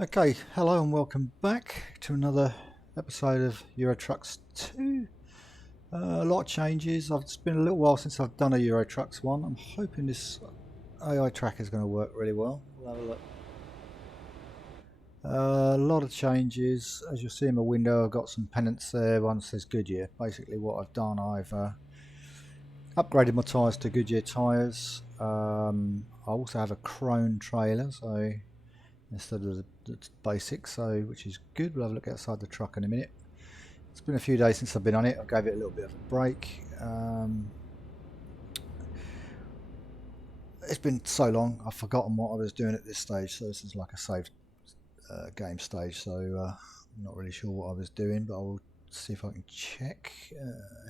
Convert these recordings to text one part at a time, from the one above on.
Okay, hello and welcome back to another episode of Eurotrucks 2. A lot of changes. It's been a little while since I've done a Eurotrucks 1. I'm hoping this AI tracker is going to work really well. We'll have a look. A lot of changes. As you'll see in my window, I've got some pennants there. One says Goodyear. Basically what I've done, I've upgraded my tyres to Goodyear tyres. I also have a Crone trailer, so instead of the basic, so which is good. We'll have a look outside the truck in a minute. It's been a few days since I've been on it. I gave it a little bit of a break. It's been so long, I've forgotten what I was doing at this stage, so this is like a saved game stage, so I'm not really sure what I was doing, but I'll see if I can check.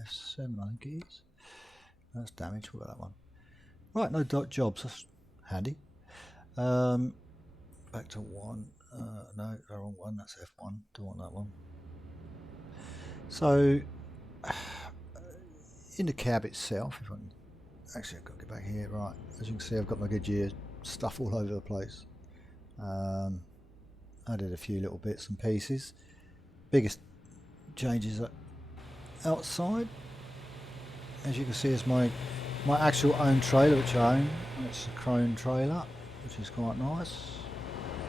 F7 I think it is. That's damage. What about that one? Right, no jobs, that's handy. Back to 1. No, the wrong one. That's F1. Don't want that one. So, in the cab itself, if I can, actually I've got to get back here. Right, as you can see, I've got my Goodyear stuff all over the place. I did a few little bits and pieces. Biggest changes are outside. As you can see, is my actual own trailer, which I own. It's a Crone trailer, which is quite nice.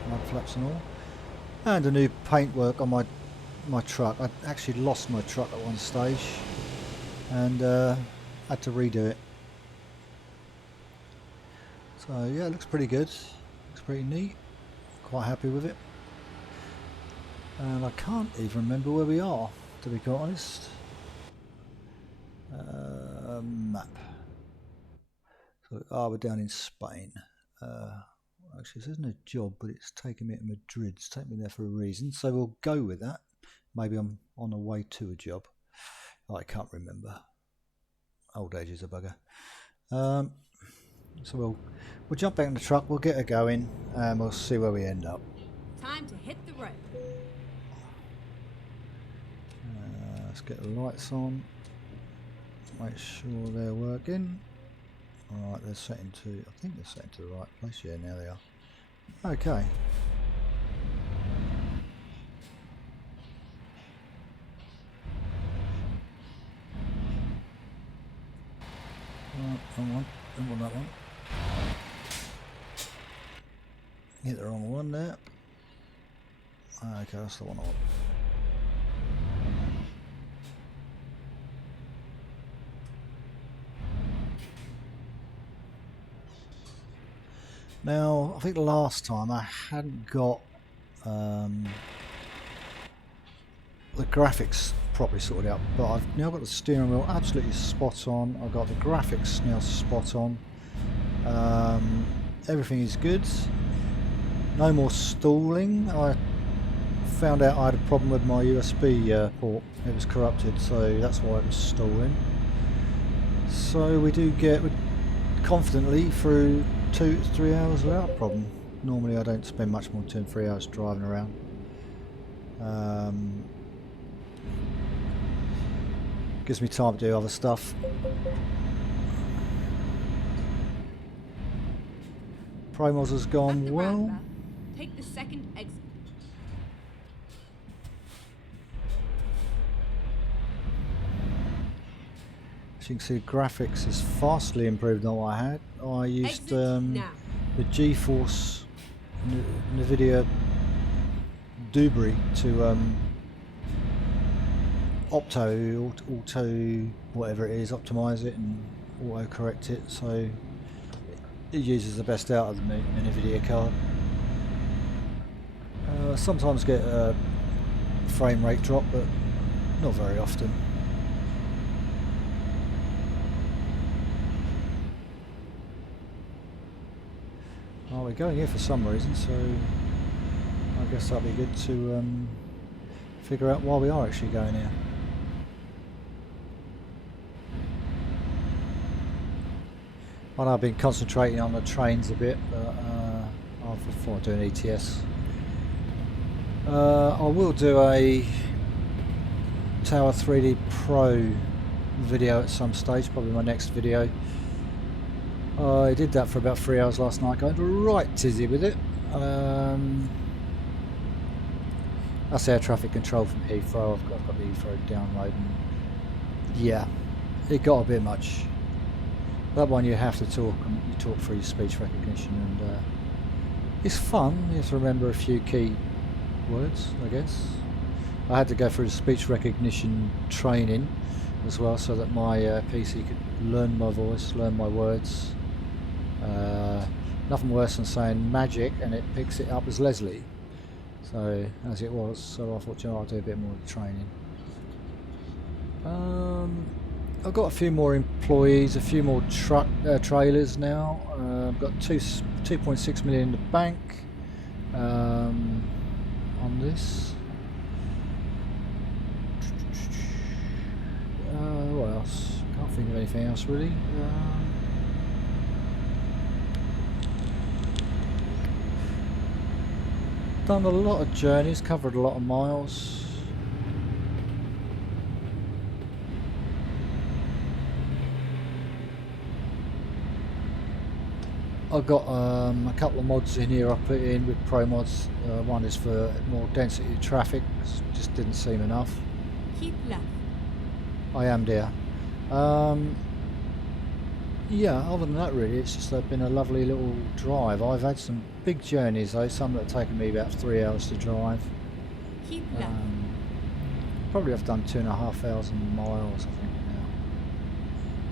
Mud flaps and all, and a new paintwork on my truck. I actually lost my truck at one stage and had to redo it. So yeah, it looks pretty good. Looks pretty neat. Quite happy with it. And I can't even remember where we are, to be quite honest. Map. So we're down in Spain. Actually, this isn't a job, but it's taking me to Madrid. It's taking me there for a reason, so we'll go with that. Maybe I'm on the way to a job. I can't remember. Old age is a bugger. So we'll jump back in the truck. We'll get her going, and we'll see where we end up. Time to hit the road. Let's get the lights on. Make sure they're working. Alright, they're setting to, I think they're setting to the right place. Yeah, now they are. Okay. Right, wrong one. Don't want that one. Hit the wrong one there. Okay, that's the one I want. Now, I think the last time I hadn't got the graphics properly sorted out, but I've now got the steering wheel absolutely spot on. I've got the graphics now spot on. Everything is good. No more stalling. I found out I had a problem with my USB port. It was corrupted, so that's why it was stalling. So we do get confidently through 2 to 3 hours without a problem. Normally I don't spend much more than 2 to 3 hours driving around. Gives me time to do other stuff. Promos has gone well. Take the second exit. As you can see, graphics is vastly improved on what I had. I used the GeForce NVIDIA Dubry to auto whatever it is, optimize it and auto correct it, so it uses the best out of the NVIDIA card. Sometimes get a frame rate drop, but not very often. Oh, we're going here for some reason, so I guess that'll be good to figure out why we are actually going here. I know I've been concentrating on the trains a bit, but I thought I'd do an ETS. I will do a Tower 3D Pro video at some stage, probably my next video. I did that for about 3 hours last night, going right tizzy with it. That's air traffic control from Heathrow. I've got the Heathrow download, and yeah, it got a bit much. That one you have to talk, and you talk through speech recognition, and it's fun. You have to remember a few key words, I guess. I had to go through speech recognition training as well, so that my PC could learn my voice, learn my words. Nothing worse than saying magic and it picks it up as Leslie. So, as it was, so I thought, you know, I'll do a bit more of the training. I've got a few more employees, a few more truck trailers now. I've got 2.6 million in the bank on this. What else? Can't think of anything else really. Done a lot of journeys, covered a lot of miles. I've got a couple of mods in here I put in with pro mods. One is for more density of traffic, just didn't seem enough. Keep left. I am, dear. Yeah, other than that really, it's just been a lovely little drive. I've had some big journeys though, some that have taken me about 3 hours to drive. Keep left. Probably I've done 2,500 miles I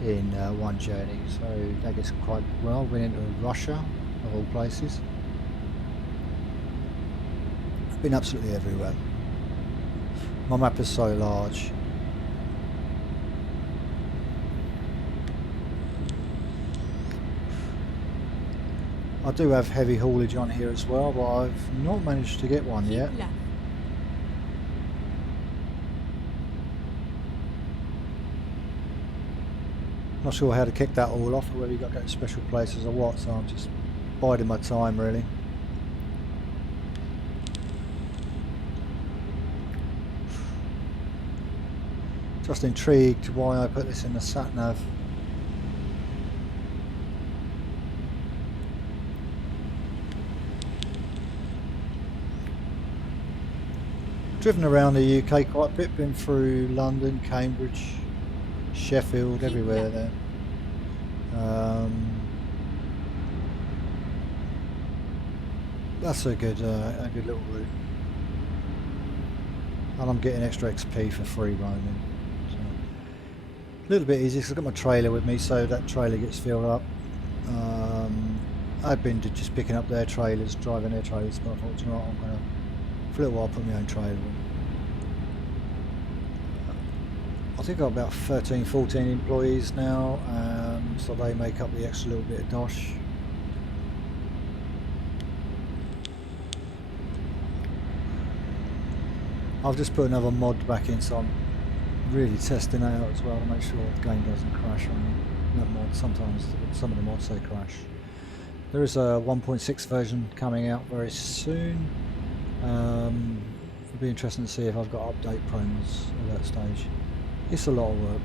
think now in one journey, so that gets quite well. Went into Russia of all places. I've been absolutely everywhere. My map is so large. I do have heavy haulage on here as well, but I've not managed to get one Keep yet. left. Not sure how to kick that all off, or whether you've got to go to special places or what, so I'm just biding my time really. Just intrigued why I put this in the sat nav. Driven around the UK quite a bit, been through London, Cambridge, Sheffield, everywhere there. That's a good little route, and I'm getting extra XP for free roaming. So, a little bit easy because I've got my trailer with me, so that trailer gets filled up. I've been just picking up their trailers, driving their trailers, but I thought, you know what, I'm gonna for a little while put my own trailer in. I think I've got about 13, 14 employees now, so they make up the extra little bit of dosh. I've just put another mod back in, so I'm really testing it out as well to make sure the game doesn't crash on that mod. Sometimes some of the mods they crash. There is a 1.6 version coming out very soon. It'll be interesting to see if I've got update promos at that stage. It's a lot of work.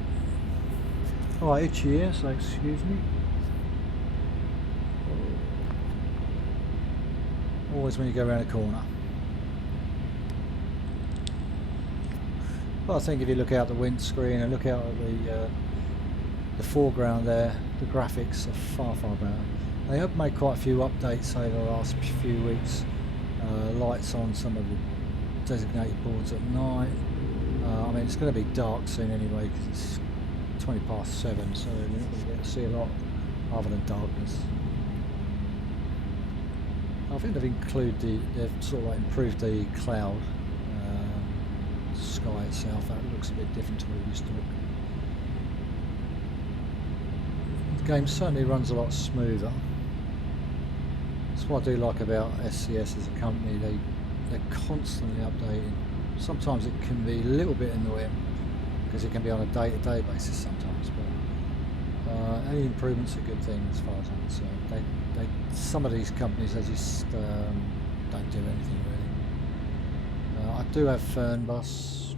Alright, itchy here, so excuse me. Always when you go around a corner. But I think if you look out the windscreen and look out at the foreground there, the graphics are far, far better. They have made quite a few updates over the last few weeks. Lights on some of the designated boards at night. I mean, it's going to be dark soon anyway because it's 20 past 7, so you're not going to get to see a lot other than darkness. I think they've sort of like improved the cloud sky itself. That looks a bit different to what it used to look. The game certainly runs a lot smoother. That's what I do like about SCS as a company. They're constantly updating. Sometimes it can be a little bit annoying because it can be on a day-to-day basis sometimes, but any improvements are a good thing as far as I'm concerned. Some of these companies, they just don't do anything really. I do have Fernbus.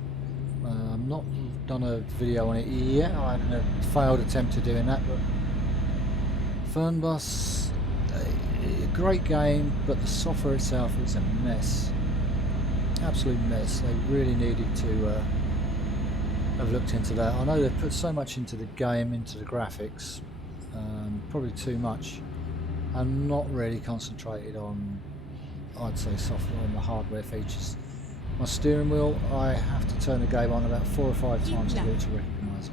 I'm not done a video on it yet. I had a failed attempt at doing that, but Fernbus, a great game, but the software itself is a mess. absolute mess. They really needed to have looked into that. I know they've put so much into the game, into the graphics, probably too much, and not really concentrated on, I'd say, software and the hardware features. My steering wheel, I have to turn the game on about 4 or 5 times to get it to recognise it,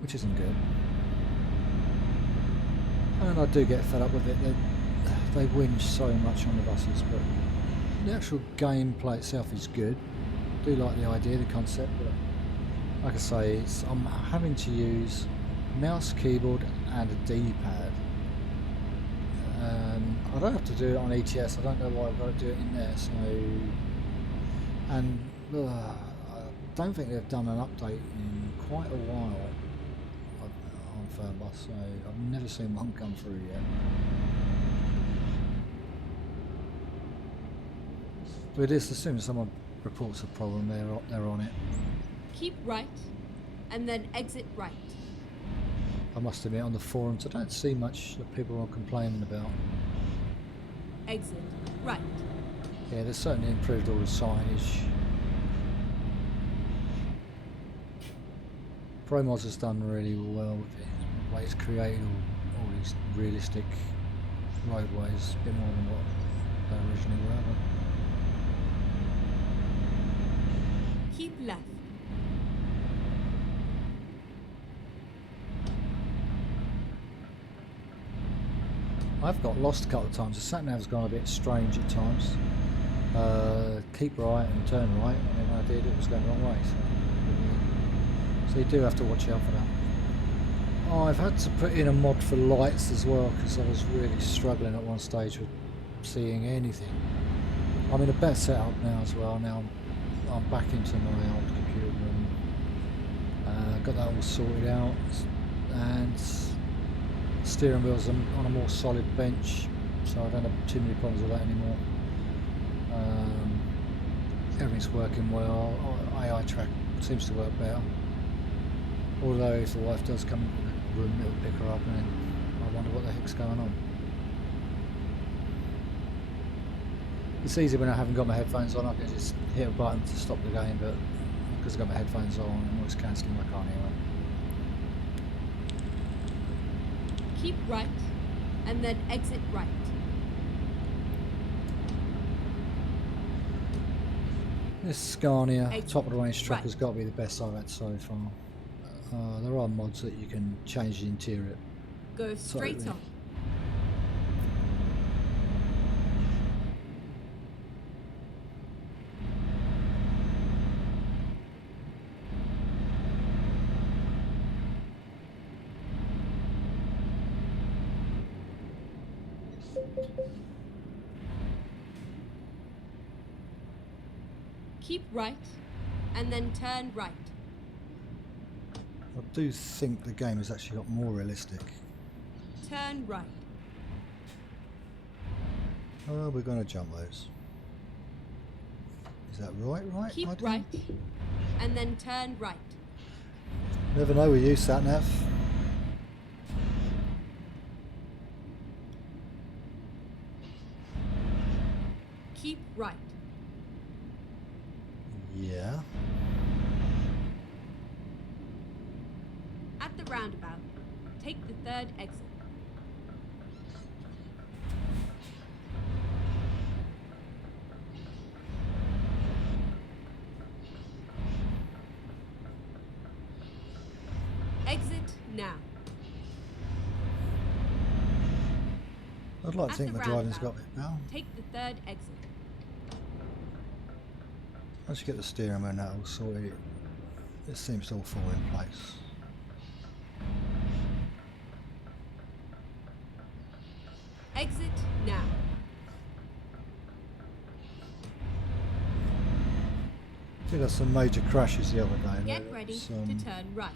which isn't good. And I do get fed up with it. They whinge so much on the buses, but the actual gameplay itself is good. I do like the idea, the concept, but like I say, I'm having to use mouse, keyboard and a D-pad. I don't have to do it on ETS, I don't know why I've got to do it in there, so... And I don't think they've done an update in quite a while on Fernbus, so I've never seen one come through yet. But it is, as soon as someone reports a problem, they're on it. Keep right, and then exit right. I must admit, on the forums, I don't see much that people are complaining about. Exit right. Yeah, they've certainly improved all the signage. ProMods has done really well with it. The way it's created all these realistic roadways, a bit more than what they originally were. But Keep left. I've got lost a couple of times. The sat-nav's gone a bit strange at times. Keep right and turn right, and then when I did, it was going the wrong way. So you do have to watch out for that. Oh, I've had to put in a mod for lights as well, because I was really struggling at one stage with seeing anything. I'm in a better setup now as well. Now I'm back into my old computer room. Got that all sorted out, and steering wheels on a more solid bench, so I don't have too many problems with that anymore. Everything's working well. AI track seems to work better. Although if the wife does come into the room, it'll pick her up, and then I wonder what the heck's going on. It's easy when I haven't got my headphones on. I can just hit a button to stop the game, but because I've got my headphones on and noise cancelling, I can't hear it. Keep right, and then exit right. This Scania Exit top of the range truck right. has got to be the best I've had so far. There are mods that you can change the interior. Go straight Totally. on. Keep right, and then turn right. I do think the game has actually got more realistic. Turn right. Oh, we're going to jump those. Is that right? Keep I do? right, and then turn right. Never know with you, sat-nav. Keep right. Yeah. At the roundabout, take the third exit. Exit now. I'd like to At think the the driving's roundabout, got it now. take the third exit. Once you get the steering wheel and that all sorted, it seems to all fall in place. Exit now. Did have some major crashes the other day. Get ready to turn right.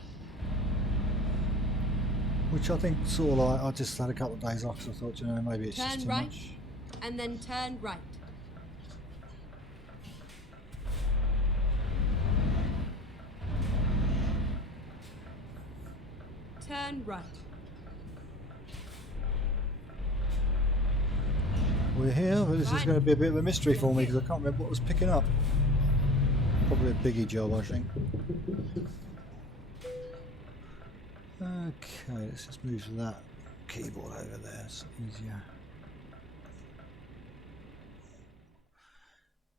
Which I think sort of like, I just had a couple of days off, so I thought, you know, maybe it's just Turn too right, much. and then turn right. Turn right. We're here, but this is going to be a bit of a mystery for me because I can't remember what was picking up. Probably a biggie job, I think. Okay, let's just move that keyboard over there, it's easier.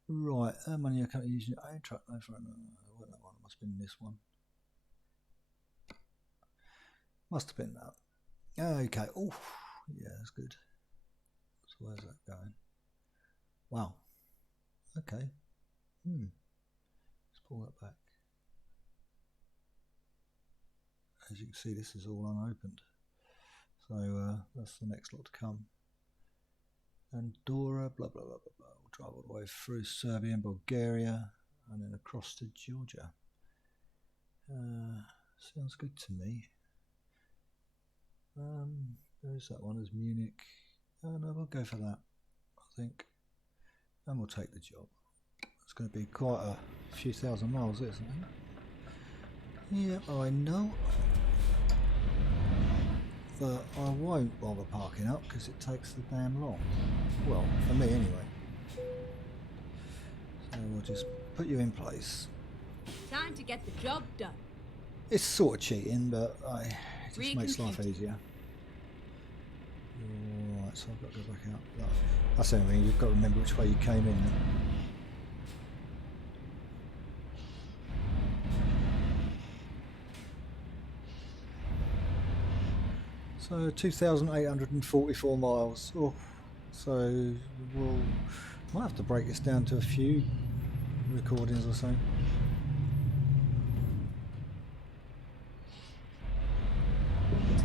Right, money I can't use your own truck. No, that one must have been this one. Must have been that. Okay, oh, yeah, that's good. So where's that going? Wow. Okay. Let's pull that back. As you can see, this is all unopened. So that's the next lot to come. Andorra, blah, blah, blah, blah, blah. We'll drive all the way through Serbia and Bulgaria and then across to Georgia. Sounds good to me. There's that one, there's Munich. No, we'll go for that, I think. And we'll take the job. It's going to be quite a few thousand miles, isn't it? Yeah, I know. But I won't bother parking up because it takes the damn long. Well, for me anyway. So we'll just put you in place. Time to get the job done. It's sort of cheating, but it just makes life easier. Right, so I've got to go back out. That's the only thing, you've got to remember which way you came in. So 2,844 miles. Oh, so we'll might have to break this down to a few recordings or so.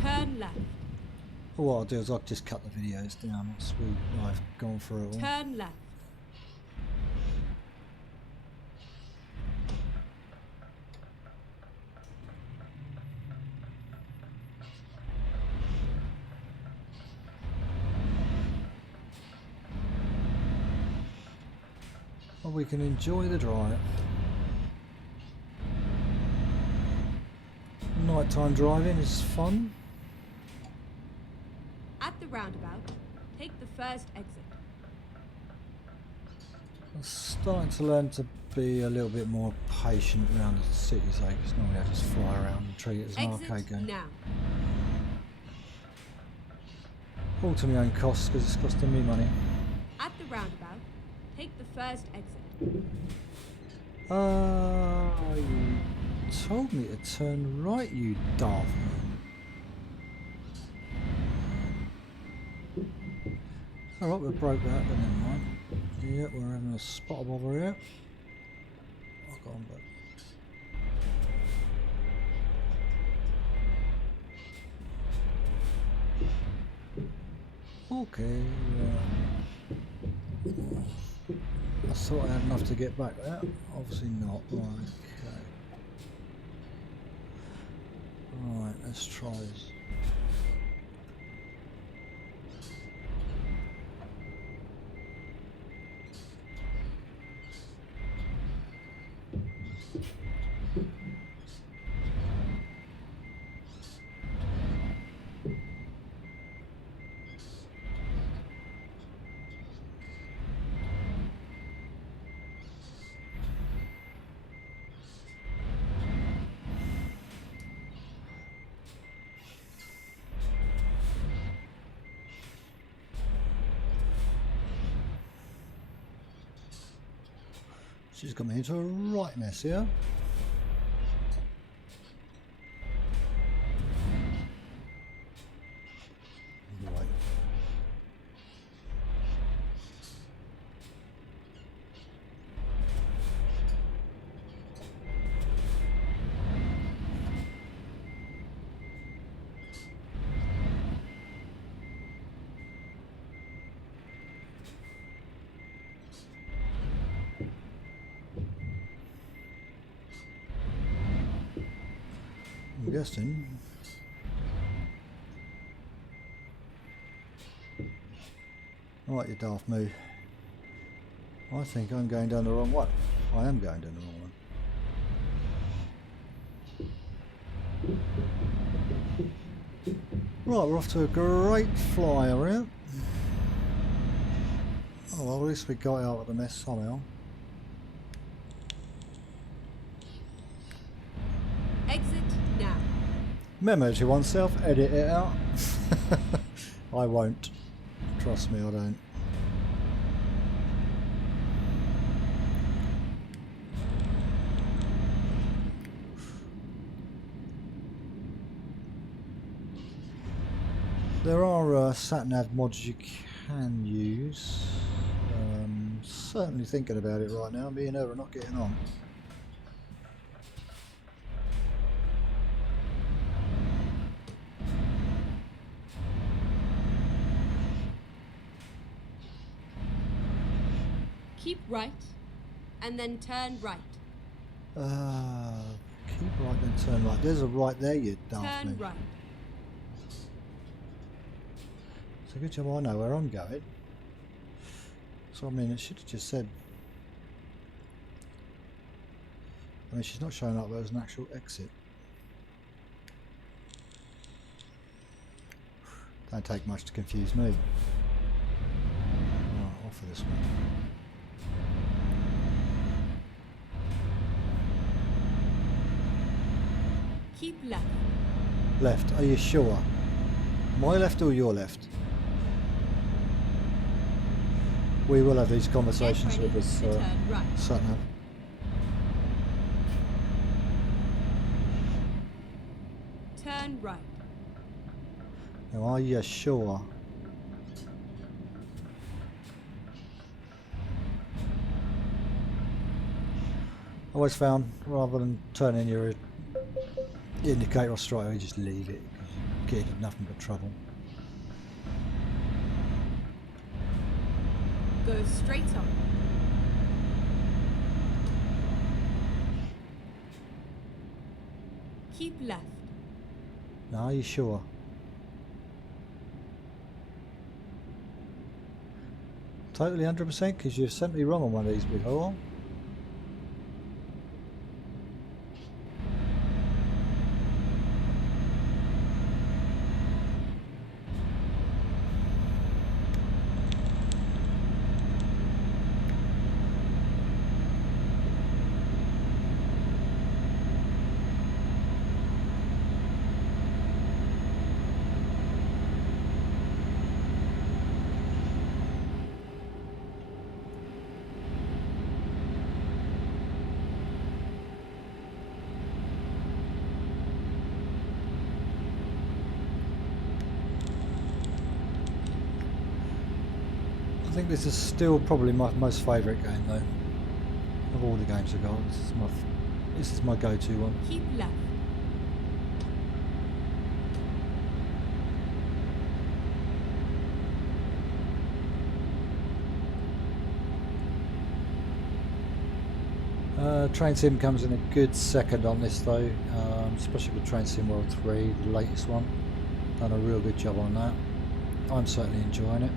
Turn left. Well, what I'll do is I'll just cut the videos down once I've gone through it all. Turn left. Well, we can enjoy the drive. Nighttime driving is fun. At the roundabout, take the first exit. I'm starting to learn to be a little bit more patient around the cities, because normally I just fly around and treat it as an arcade game. Now. All to my own costs because it's costing me money. At the roundabout, take the first exit. You told me to turn right, you daft. Alright, we broke that, but never mind. Yeah, we're having a spot of bother here. Oh, go on, bud. Okay. I thought I had enough to get back there. Obviously not. Right, okay. Alright, let's try this. She's got me into a right mess here. Right. I'm guessing. Right, you daft move. I think I'm going down the wrong one. I am going down the wrong one. Right, we're off to a great flyer here. Oh well, at least we got out of the mess somehow. Exit now. Memo to oneself, edit it out. I won't. Trust me, I don't. There are sat-nav mods you can use. Certainly thinking about it right now. Me and her are not getting on. Keep right, and then turn right. Keep right then turn right. There's a right there, you daft Turn me. right. It's a good job I know where I'm going. So I mean, it should have just said. I mean, she's not showing up as an actual exit. Don't take much to confuse me. Right, off for this one. Keep left. Left, are you sure? My left or your left? We will have these conversations with us, turn right. sat-nav. Turn right. Now, are you sure? I always found, rather than turning your indicator off straight away, you just leave it. You get nothing but trouble. Go straight on. Keep left. Now, are you sure? Totally 100%, because you've sent me wrong on one of these before. I think this is still probably my most favourite game though. Of all the games I've got, this is my go-to one. Keep left. Train Sim comes in a good second on this though, especially with Train Sim World 3, the latest one. Done a real good job on that. I'm certainly enjoying it.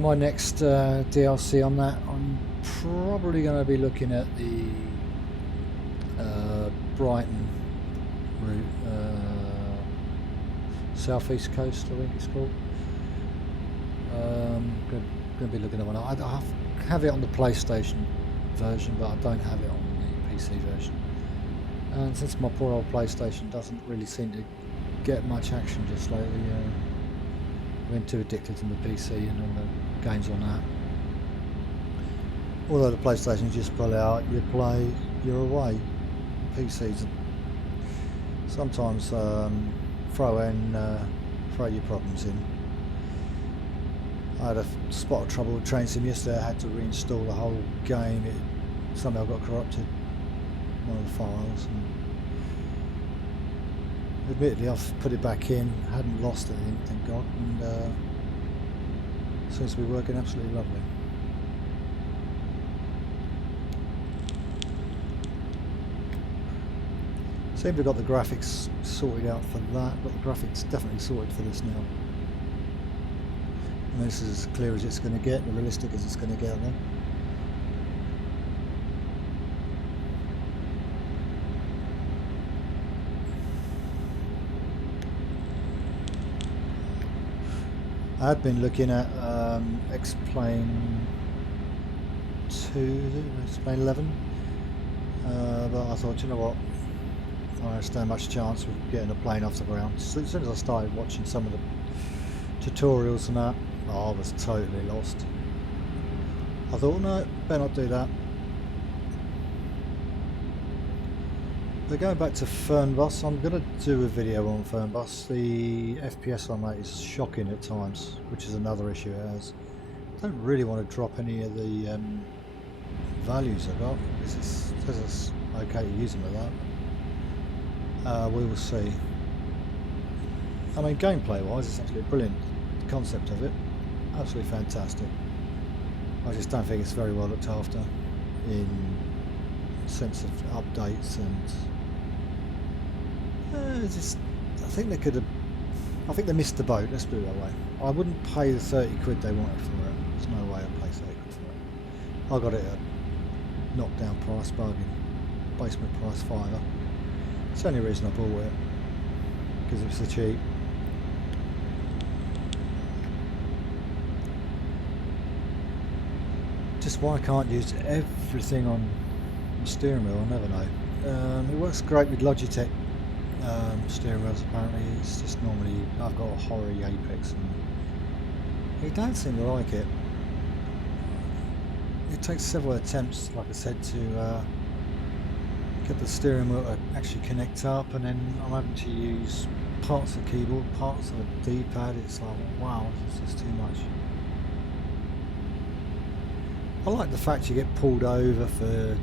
My next DLC on that, I'm probably going to be looking at the Brighton route, southeast coast I think it's called. Going to be looking at one. I have it on the PlayStation version, but I don't have it on the PC version. And since my poor old PlayStation doesn't really seem to get much action just lately, I've been too addicted to the PC and all the games on that. Although the PlayStation, you just pull out, you play, you're away. PCs sometimes throw your problems in. I had a spot of trouble with Train Sim yesterday. I had to reinstall the whole game. It somehow got corrupted, one of the files. And admittedly, I've put it back in, hadn't lost anything, thank God, and seems to be working absolutely lovely. Seem to have got the graphics sorted out for that, but the graphics definitely sorted for this now. And this is as clear as it's going to get, and realistic as it's going to get then. I had been looking at X-Plane 2, X-Plane 11, but I thought, you know what, I don't stand much chance of getting a plane off the ground. So as soon as I started watching some of the tutorials and that, I was totally lost. I thought, no, better not do that. But going back to Fernbus, I'm going to do a video on Fernbus. The FPS on that is shocking at times, which is another issue it has. I don't really want to drop any of the values I got, because it says it's okay to use them with that. We will see. I mean, gameplay wise, it's absolutely brilliant. The concept of it, absolutely fantastic. I just don't think it's very well looked after in sense of updates and I think they could have. I think they missed the boat. Let's put it that way. I wouldn't pay the 30 quid they wanted for it. There's no way I'd pay 30 quid for it. I got it at knockdown price, bargain, basement price £5. It's the only reason I bought it, because it was so cheap. Just why I can't use everything on the steering wheel, I'll never know. It works great with Logitech steering wheels apparently. It's just normally, I've got a Hori Apex and you don't seem to like it. It takes several attempts, like I said, to get the steering wheel to actually connect up, and then I'm having to use parts of the keyboard, parts of the D-pad. It's like, wow, this is too much. I like the fact you get pulled over for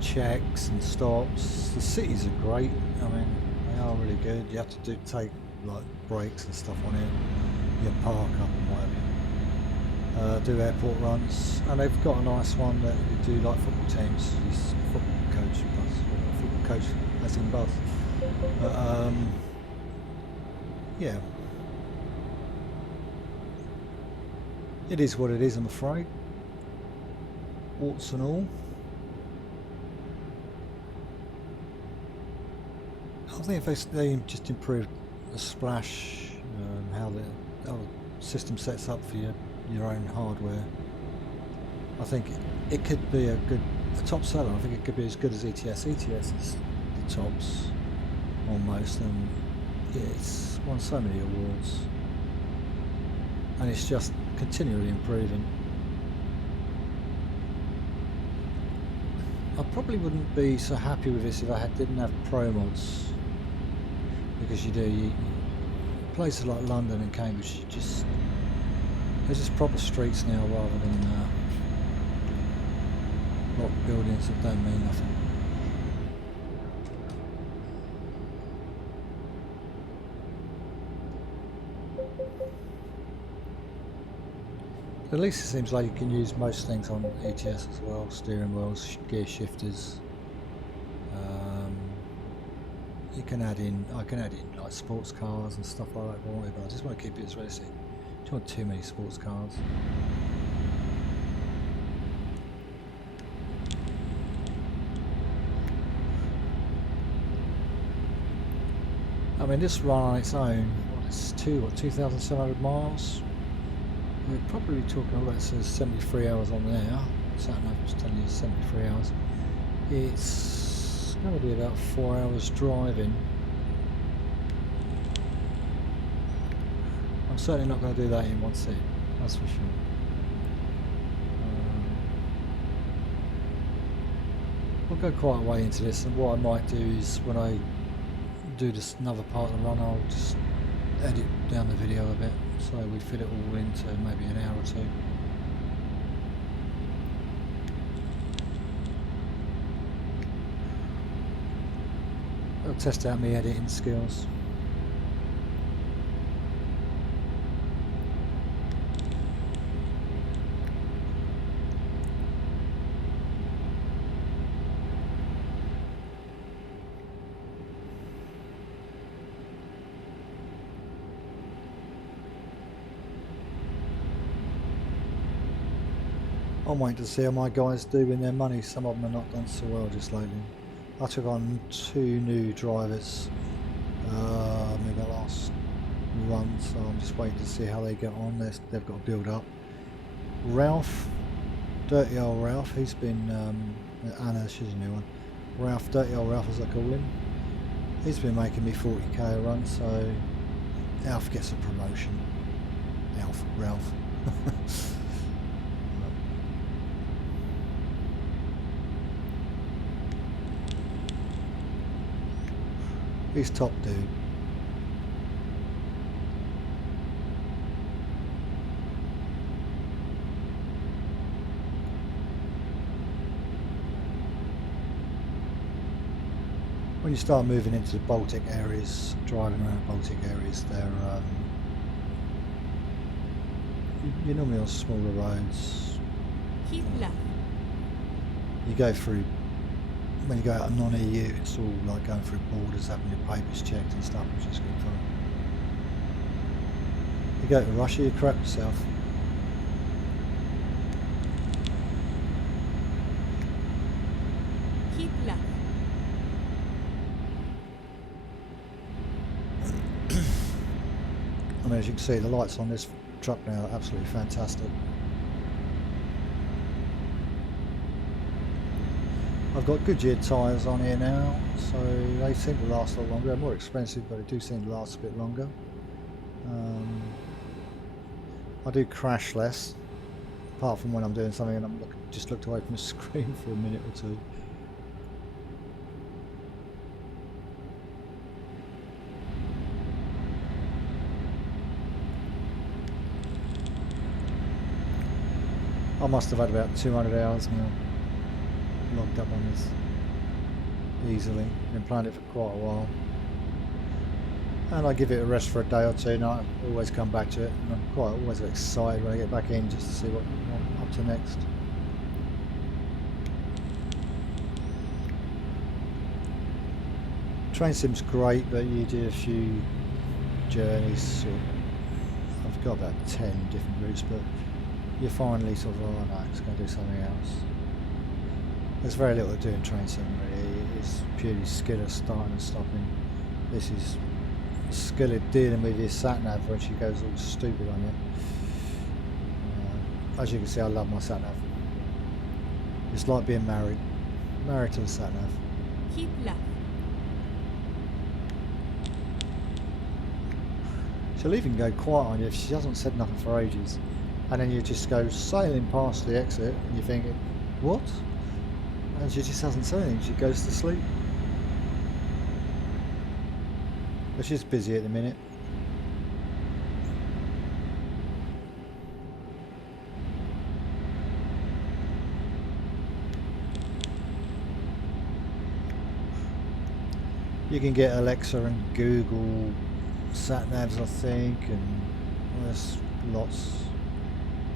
checks and stops. The cities are great. I mean, they are really good. You have to take like breaks and stuff on it. You park up and whatever. Do airport runs, and they've got a nice one that you do like football teams. This football coach bus, football coach as in bus. But yeah, it is what it is, I'm afraid. Warts and all. I think if they just improved the splash, how the system sets up for your own hardware, I think it could be a top seller. I think it could be as good as ETS. ETS is the tops almost, and it's won so many awards, and it's just continually improving. I probably wouldn't be so happy with this if I didn't have pro mods, because places like London and Cambridge, they're just proper streets now rather than block buildings that don't mean nothing. At least it seems like you can use most things on ETS as well, steering wheels, gear shifters. I can add in like sports cars and stuff like that, but I just want to keep it as racing. Don't want too many sports cars. I mean, this run on its own, it's 2,700 miles. We're probably talking about, it says 73 hours on there. Sat nav was telling you 73 hours. It's going to be about 4 hours driving. I'm certainly not going to do that in one sit, that's for sure. We'll go quite a way into this, and what I might do is when I do this another part of the run, I'll just edit down the video a bit so we fit it all into maybe an hour or two. I'll test out my editing skills. I'm waiting to see how my guys do with their money. Some of them have not done so well just lately. I took on 2 new drivers maybe last run, so I'm just waiting to see how they get on. They've got to build up. Ralph, dirty old Ralph, he's been, Anna, she's a new one. Ralph, dirty old Ralph as I call him, he's been making me 40k a run, so Alf gets a promotion. Ralph. He's top dude. When you start moving into the Baltic areas, driving around Baltic areas, you're normally on smaller roads. Keep left. You go through, when you go out of non-EU, it's all like going through borders, having your papers checked and stuff, which is good fun. You go to Russia, you crap yourself. Keep left. I mean, as you can see, the lights on this truck now are absolutely fantastic. I've got Goodyear tyres on here now, so they seem to last a lot longer. They're more expensive, but they do seem to last a bit longer. I do crash less, apart from when I'm doing something and I'm just looked away from the screen for a minute or two. I must have had about 200 hours now logged up on this easily. Been playing it for quite a while, and I give it a rest for a day or two, and I always come back to it, and I'm quite always excited when I get back in just to see what I'm up to next. Train sim's great, but you do a few journeys. I've got about 10 different routes, but you're finally sort of, oh no, it's going to do something else. There's very little to do in train sim really. It's purely skill of starting and stopping. This is skill of dealing with your sat nav when she goes all stupid on you. As you can see, I love my sat nav. It's like being married to the sat nav. Keep left. She'll even go quiet on you if she hasn't said nothing for ages. And then you just go sailing past the exit and you're thinking, what? And she just hasn't said anything, she goes to sleep. But she's busy at the minute. You can get Alexa and Google sat navs, I think, and there's lots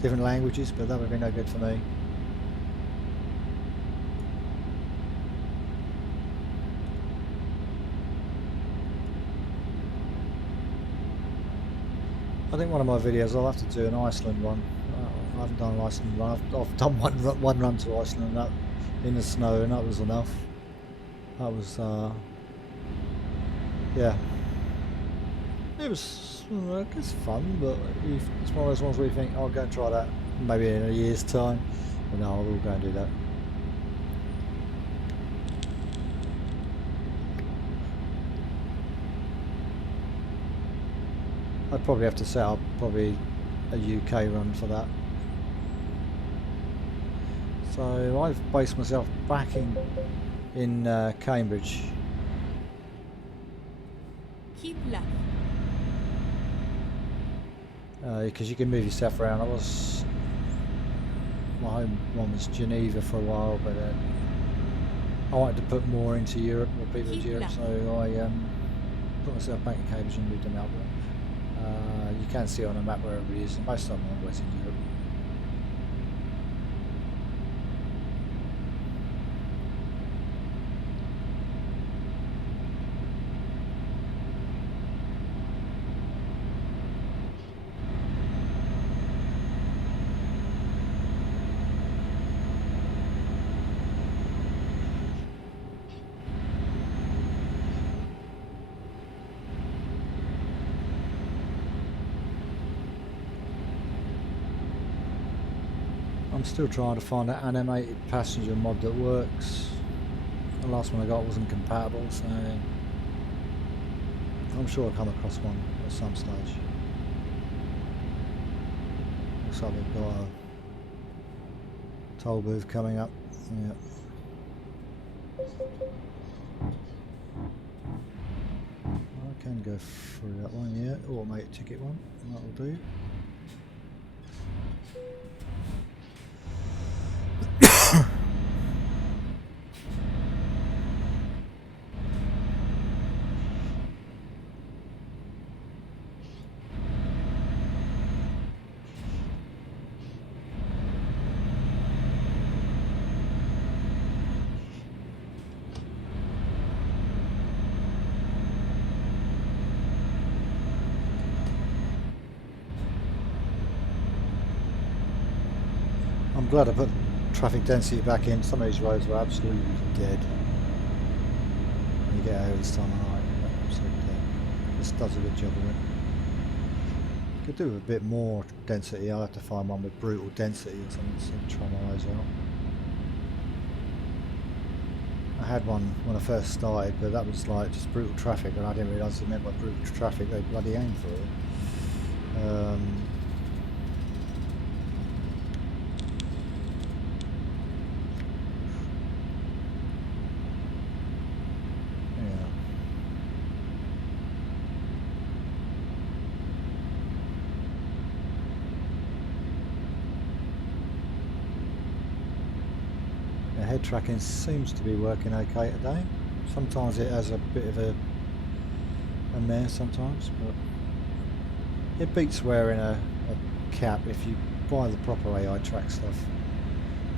different languages, but that would be no good for me. I think one of my videos I'll have to do an Iceland one. I haven't done an Iceland one. I've done one run to Iceland that, in the snow, and that was enough. That was yeah. It was it's fun, but it's one of those ones where you think, I'll go and try that maybe in a year's time. But no, I will go and do that. I'd probably have to set up probably a UK run for that. So I've based myself back in Cambridge. Keep left. Because you can move yourself around. My home one was Geneva for a while, but I wanted to put more into Europe, more people into Europe, so I put myself back in Cambridge and moved them out. You can see on a map where everybody is, and most of them are always in Europe. I'm still trying to find an animated passenger mod that works. The last one I got wasn't compatible, so I'm sure I'll come across one at some stage. Looks like we've got a toll booth coming up. Yeah. I can go through that one, yeah. Automated ticket one, that'll do. I'm glad I put traffic density back in. Some of these roads were absolutely dead. When you get over this time of night, they're absolutely dead. This does a good job of it. Could do with a bit more density. I'll have to find one with brutal density or something to try my eyes out. I had one when I first started, but that was like just brutal traffic, and I didn't realise it meant by brutal traffic they bloody aimed for it. Head tracking seems to be working okay today. Sometimes it has a bit of a mare sometimes, but it beats wearing a cap. If you buy the proper AI track stuff,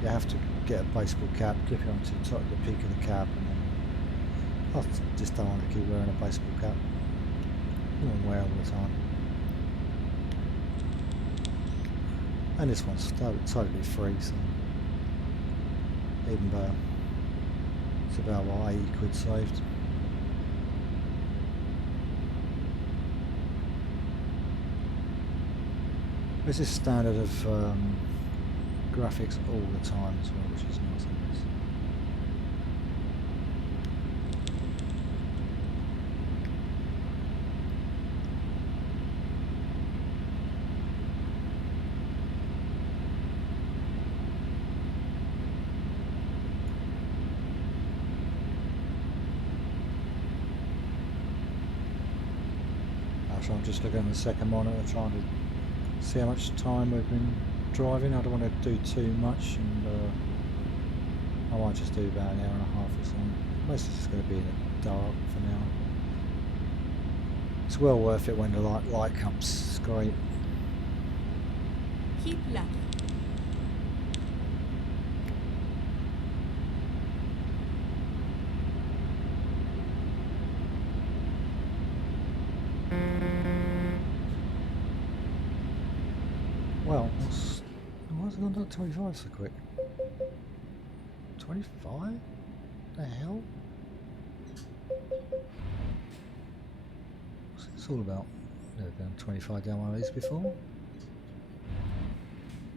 you have to get a baseball cap, clip it onto the top of the peak of the cap, and then I just don't want to keep wearing a baseball cap. I won't wear all the time. And this one's totally free, so even better. It's about what, 80 quid saved. This is standard of graphics all the time as well, which is nice. So I'm just looking at the second monitor, trying to see how much time we've been driving. I don't want to do too much, and I might just do about an hour and a half or something. Most of it's going to be in the dark for now. It's well worth it when the light comes. It's great. Keep left. Well, why has it gone down to 25 so quick? 25? The hell? What's this all about? Never done 25 down one of these before.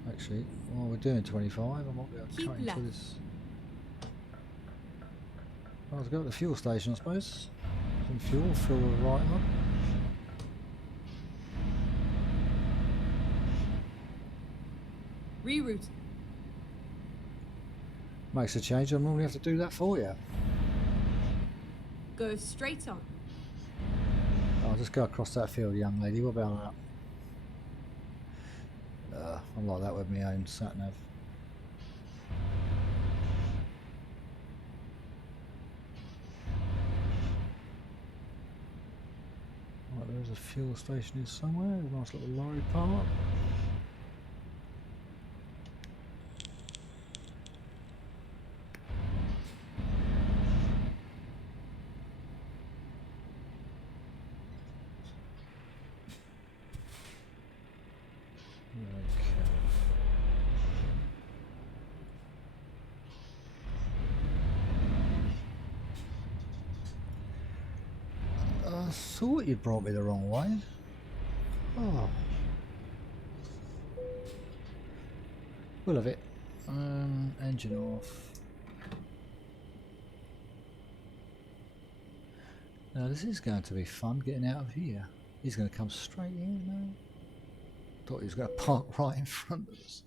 Actually, while we're doing 25, I might be able to cut into this. Well, let's go to the fuel station, I suppose. Some fuel, fill the right up. Reroute. Makes a change. I normally have to do that for you. Go straight on. I'll just go across that field, young lady. What about that? I'm like that with my own sat nav. Right, there's a fuel station here somewhere. A nice little lorry park. I thought you brought me the wrong way. Oh. We'll have it. Engine off. Now this is going to be fun getting out of here. He's going to come straight in now. Thought he was going to park right in front of us.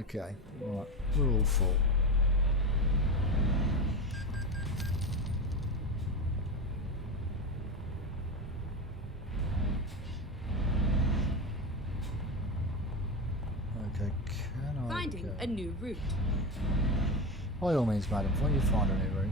Okay, right, we're all full. Okay, can I Finding go? a new route. By all means, madam, when you find a new route.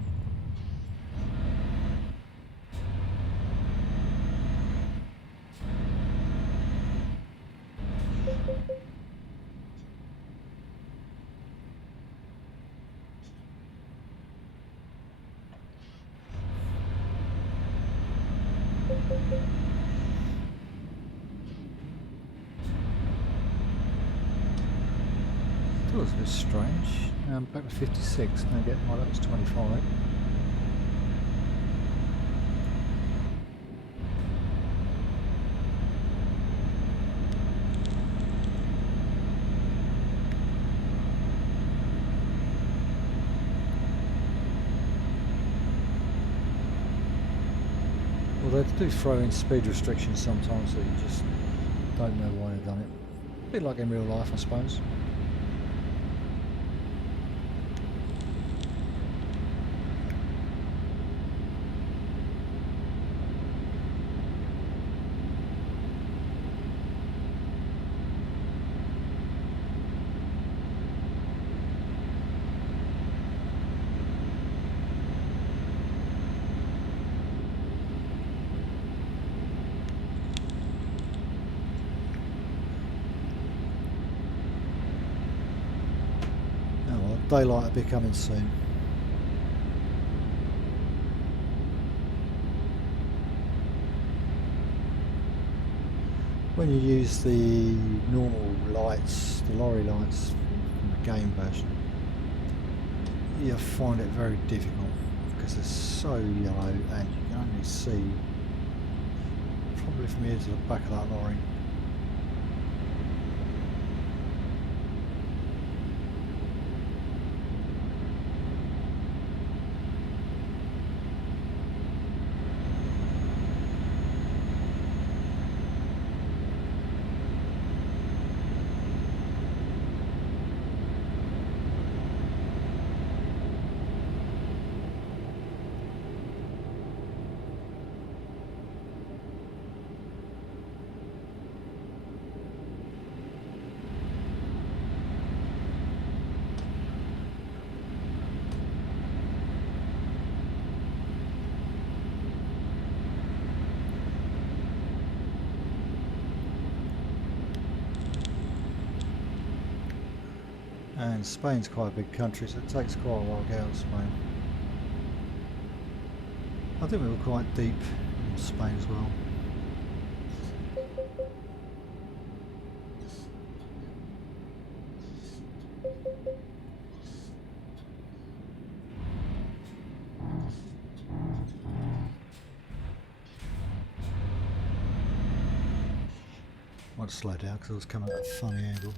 That was a bit strange. Back to 56, now get that was 25. Well, they do throw in speed restrictions sometimes that you just don't know why they've done it. A bit like in real life, I suppose. Daylight will be coming soon. When you use the normal lights, the lorry lights from the game version, you find it very difficult because it's so yellow and you can only see probably from here to the back of that lorry. And Spain's quite a big country, so it takes quite a while to get out of Spain. I think we were quite deep in Spain as well. Might slow down because I was coming at a funny angle.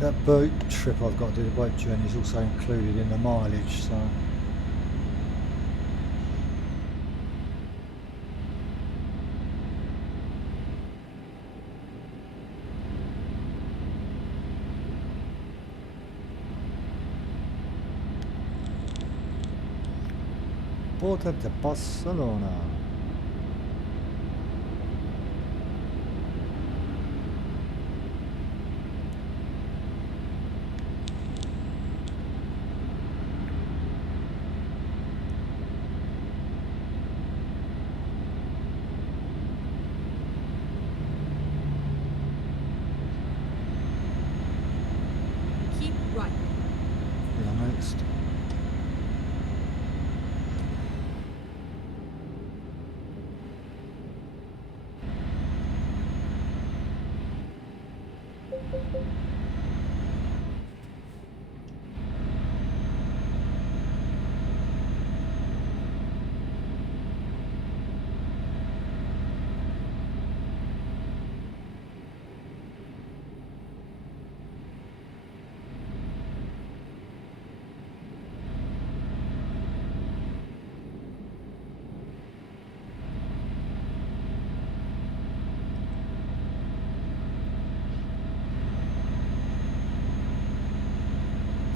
That boat trip I've got to do, the boat journey, is also included in the mileage, so Porta de Barcelona. right. Yeah, I noticed.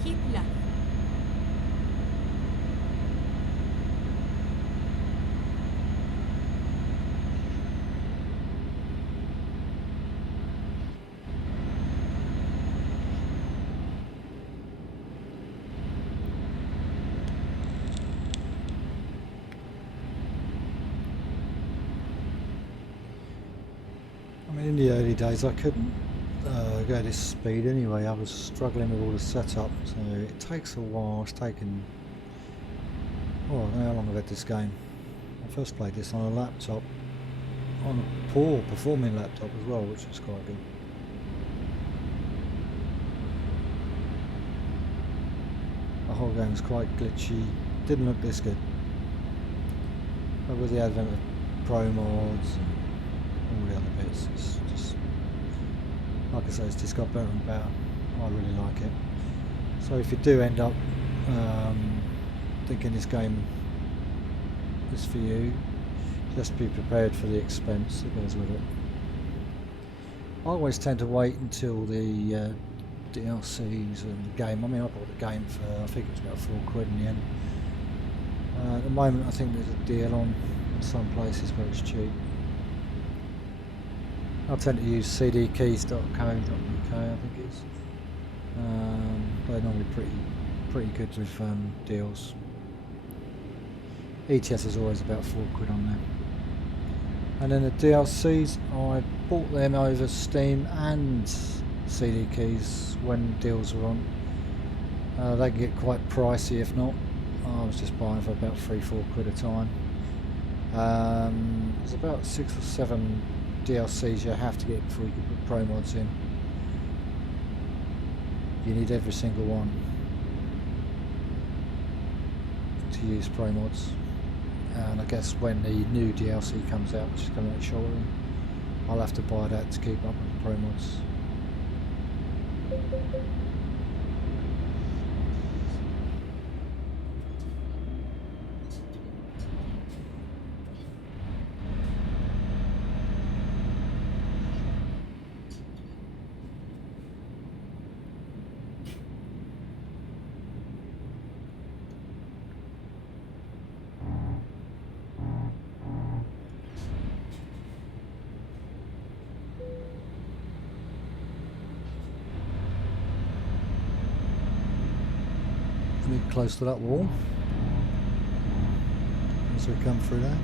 Keep left. I mean, in the early days I couldn't go this speed anyway. I was struggling with all the setup, so it takes a while. It's taken... Oh, I don't know how long I've had this game. I first played this on a laptop, on a poor performing laptop as well, which was quite good. The whole game was quite glitchy, didn't look this good. But with the advent of pro mods and all the other bits, it's just, like I say, it's just got better and better. I really like it. So if you do end up thinking this game is for you, just be prepared for the expense that goes with it. I always tend to wait until the DLCs and the game. I mean, I bought the game for, I think it was about £4 in the end. At the moment I think there's a deal on some places where it's cheap. I tend to use cdkeys.co.uk, I think it is. They're normally pretty good with deals. ETS is always about £4 on there. And then the DLCs, I bought them over Steam and CD Keys when deals were on. They can get quite pricey if not. I was just buying for about £3-4 a time. There's about 6 or 7 DLCs you have to get before you can put pro mods in. You need every single one to use pro mods. And I guess when the new DLC comes out, which is coming out shortly, I'll have to buy that to keep up with the pro mods. Close to that wall as we come through there.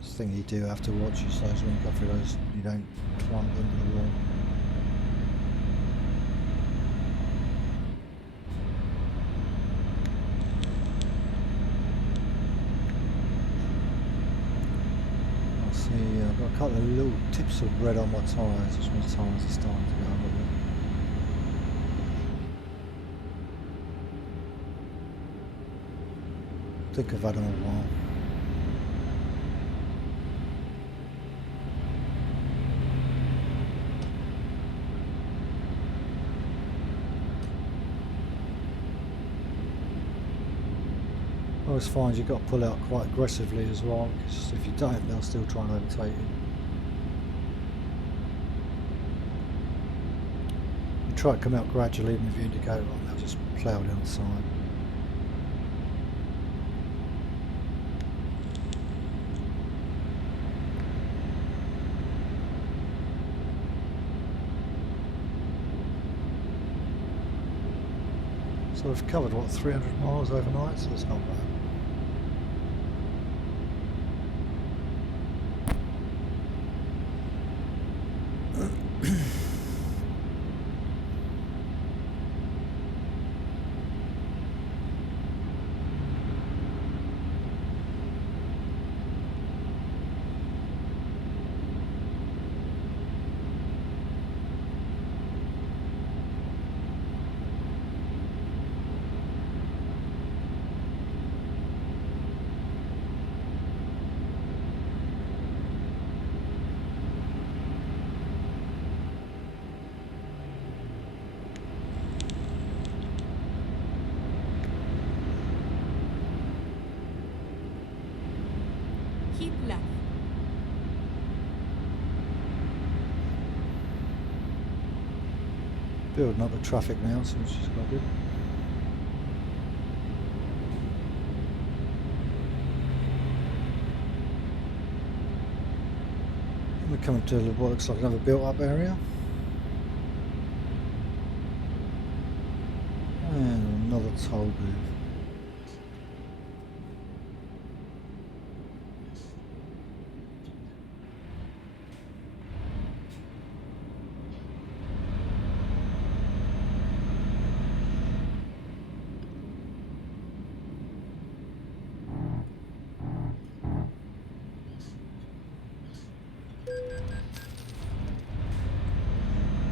This thing you do have to watch is those when you come through those, you don't plump into the wall. I see I've got a couple of little tips of red on my tyres, which means tyres are starting to go a little bit. I think I've had them a while. I always find you've got to pull out quite aggressively as well, because if you don't, they'll still try and overtake you. You try to come out gradually, even if you indicator on, they'll just plough down the side. So we've covered, what, 300 miles overnight, so it's not bad. Building up the traffic now, so which is quite good. And we're coming to what looks like another built-up area. And another toll booth.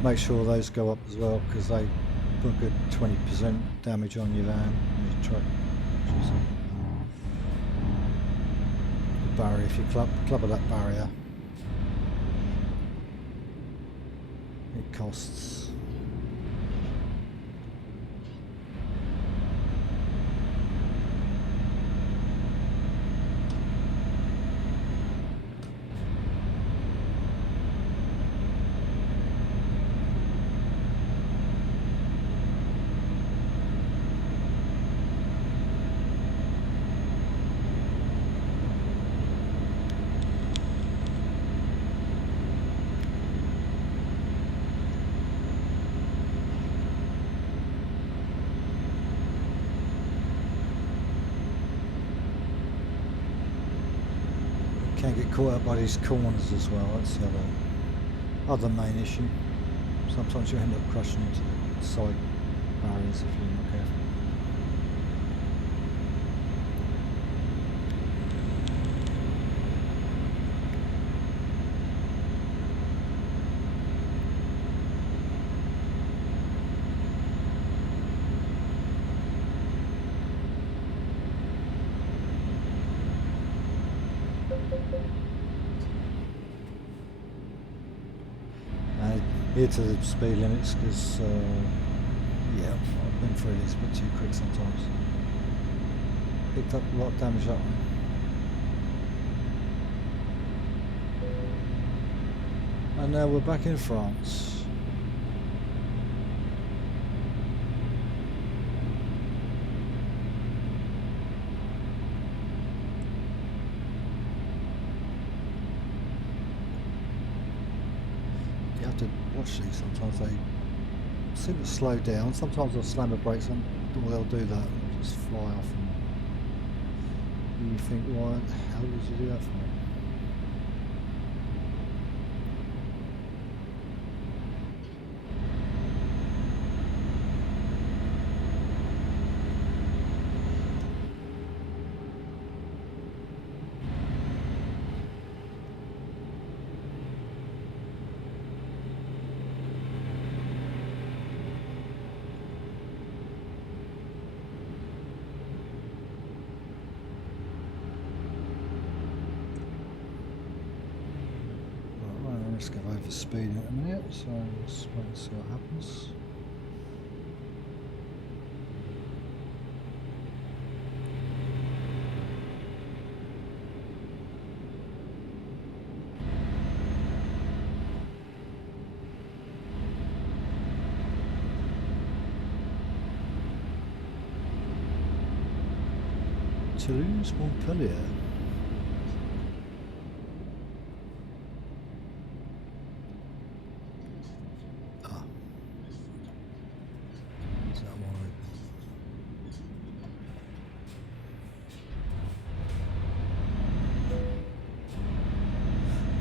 Make sure those go up as well, because they put a good 20% damage on your van and your truck. The barrier, if you clubber that barrier, it costs. Can't get caught out by these corners as well. That's the other main issue. Sometimes you end up crashing into the side barriers if you're not careful. Here to the speed limits because, yeah, I've been through these a bit too quick sometimes. Picked up a lot of damage that way. And now we're back in France. To watch these, sometimes they seem to slow down. Sometimes they'll slam the brakes on, or they'll do that and just fly off, and you think, why the hell did you do that for? Let's go over speed in a minute, so let's wait and see what happens. Toulouse, Montpellier.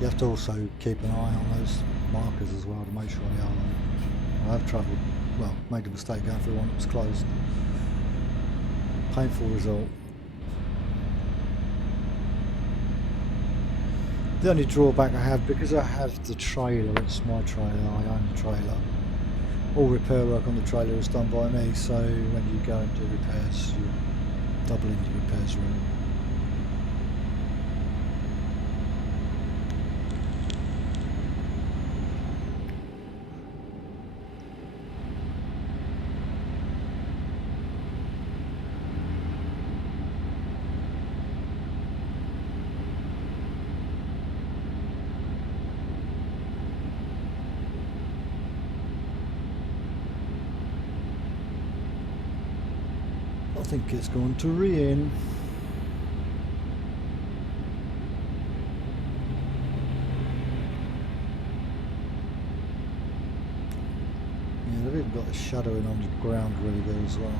You have to also keep an eye on those markers as well to make sure they are there. I have travelled, well, made a mistake going through one that was closed. Painful result. The only drawback I have, because I have the trailer, it's my trailer, I own the trailer. All repair work on the trailer is done by me, so when you go and do repairs, you double into repairs really. think it's going to rain. Yeah, they've even got the shadowing on the ground really good as well.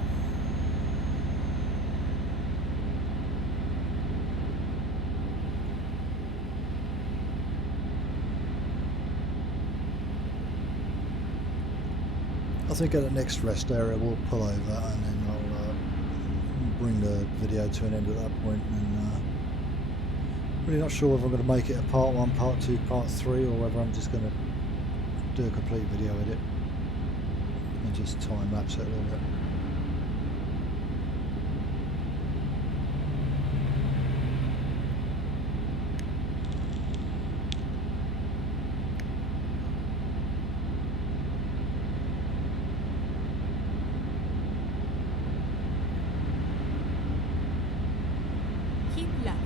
I think at the next rest area we'll pull over and then I'll bring the video to an end at that point. And really not sure whether I'm going to make it a part 1, part 2, part 3, or whether I'm just going to do a complete video edit and just time lapse it a little bit. Keep left.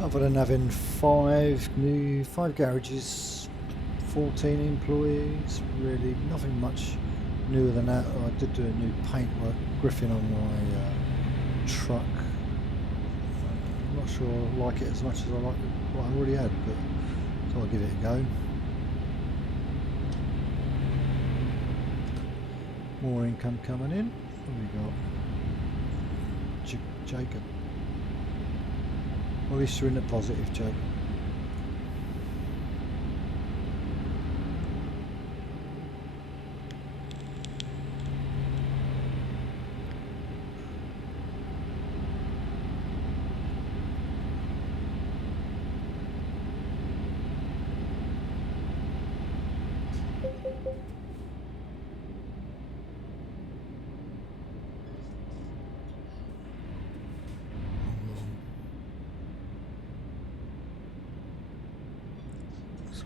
Other than having five garages, 14 employees, really nothing much newer than that. I did do a new paintwork griffin on my truck. I'm not sure I like it as much as I like what I already had, but so I'll give it a go. More income coming in. What have we got? Jacob. Well, at least you're in the positive, Jacob.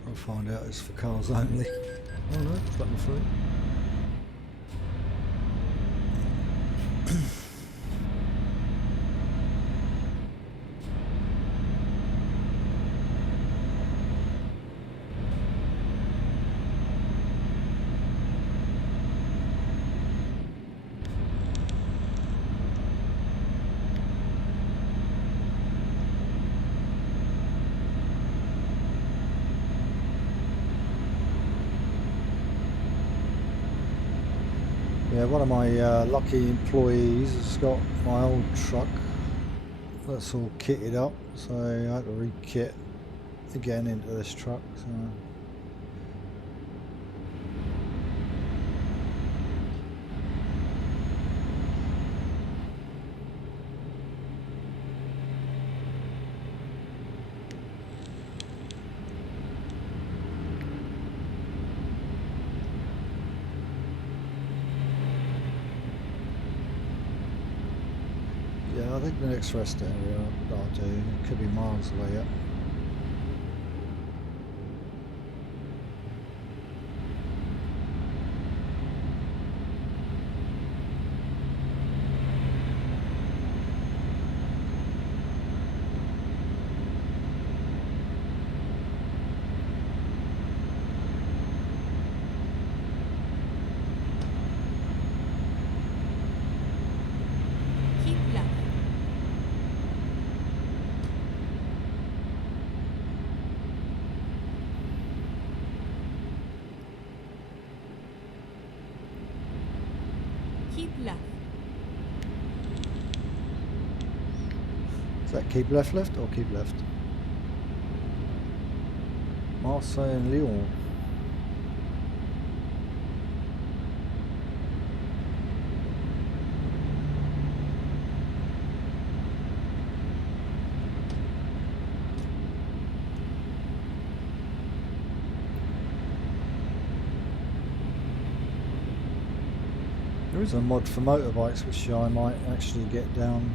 I'll find out it's for cars only. Oh no, it's button free. Yeah, one of my lucky employees has got my old truck that's all kitted up, so I had to re-kit again into this truck. So. Yeah, I think the next rest area I'll do, it could be miles away yet. Keep left. Keep left. Is that keep left or keep left? Marseille and Lyon. There is a mod for motorbikes which I might actually get down.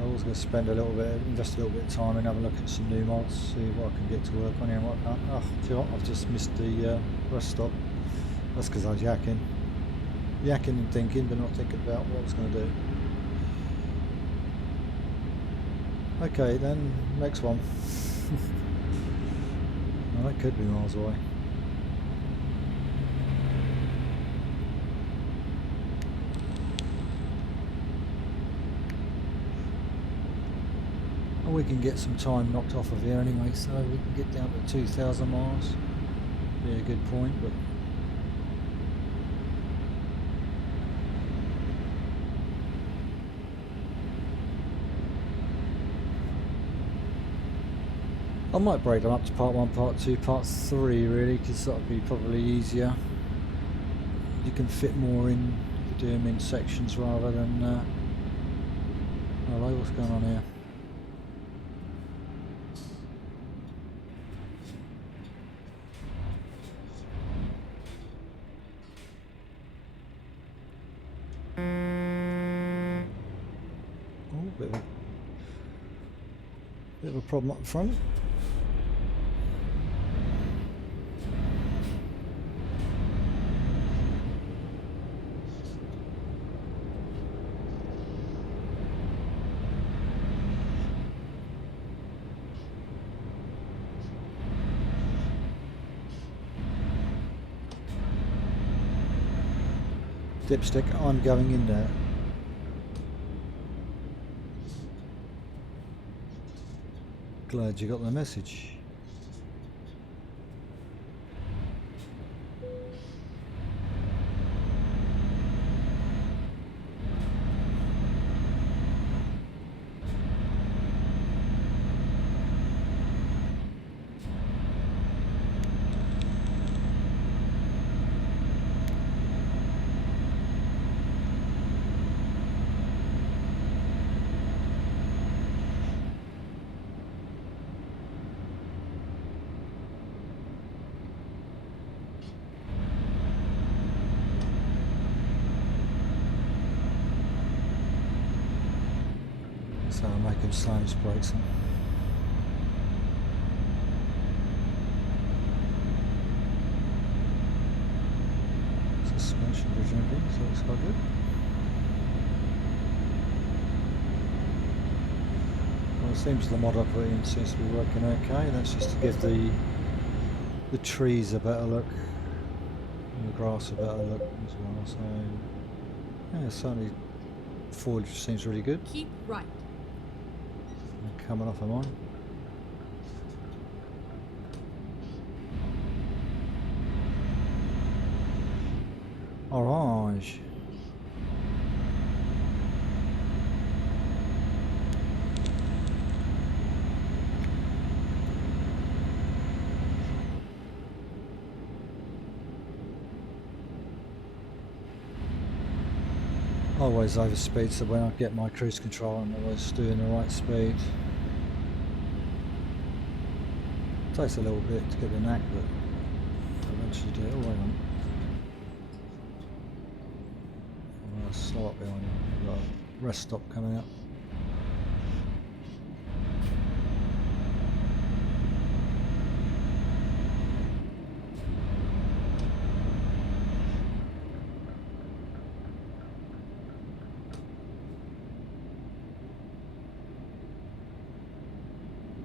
I was going to spend invest a little bit of time and have a look at some new mods, see what I can get to work on here and what I can't. Oh, do you know what? I've just missed the rest stop. That's because I was yakking and thinking, but not thinking about what I was going to do. Okay, then next one. Well, that could be miles away. And we can get some time knocked off of here anyway, so we can get down to 2,000 miles. Be a good point, but I might break them up to part 1, part 2, part 3 really, because that'll be probably easier. You can fit more in if you do them in sections rather than hello, what's going on here? Oh, bit of a problem up front. Dipstick, I'm going in there. Glad you got the message. So I'll make him slam his brakes on. Suspension presumably, so it's quite good. Well, it seems the mod I put in seems to be working okay. That's just to give the trees a better look and the grass a better look as well. So yeah, certainly foliage seems really good. Keep right. Coming off of mine. Orange. Always overspeed, so when I get my cruise control I'm always doing the right speed. Takes a little bit to get the knack, but eventually do it. Oh, wait on. I'm going to slow up behind you. We've got a rest stop coming up.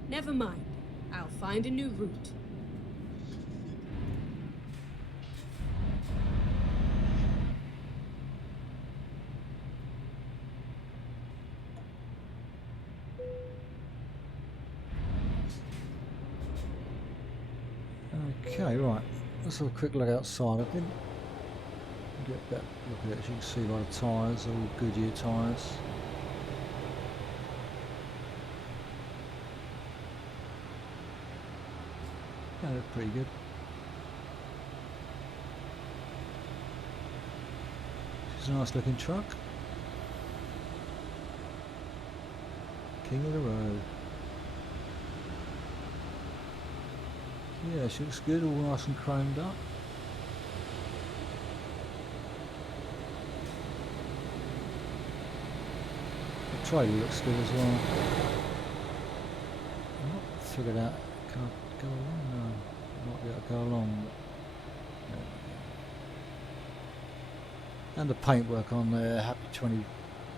Never mind. I'll find a new route. Okay, right. Let's have a quick look outside. I didn't get a better look at it, as you can see by the tyres, all Goodyear tyres. Yeah, they're pretty good. It's a nice looking truck. King of the road. Yeah, she looks good, all nice and chromed up. trailer looks good as well. I'm not figured out. Can I go along? No, I might be able to go along. And the paintwork on there.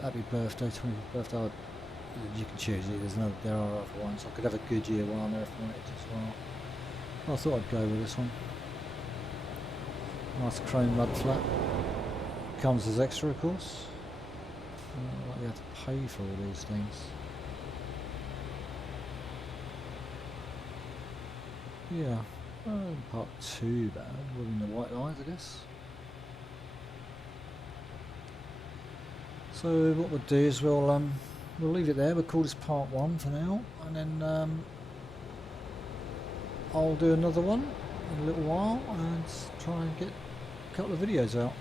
Happy birthday, 20th birthday. You can choose it. There are other ones. I could have a Goodyear one on there if I wanted as well. I thought I'd go with this one. Nice chrome mud flat. Comes as extra, of course. Like you have to pay for all these things. Yeah, part 2 bad. Within the white lines, I guess. So what we'll do is we'll leave it there. We'll call this part 1 for now, and then I'll do another one in a little while and try and get a couple of videos out.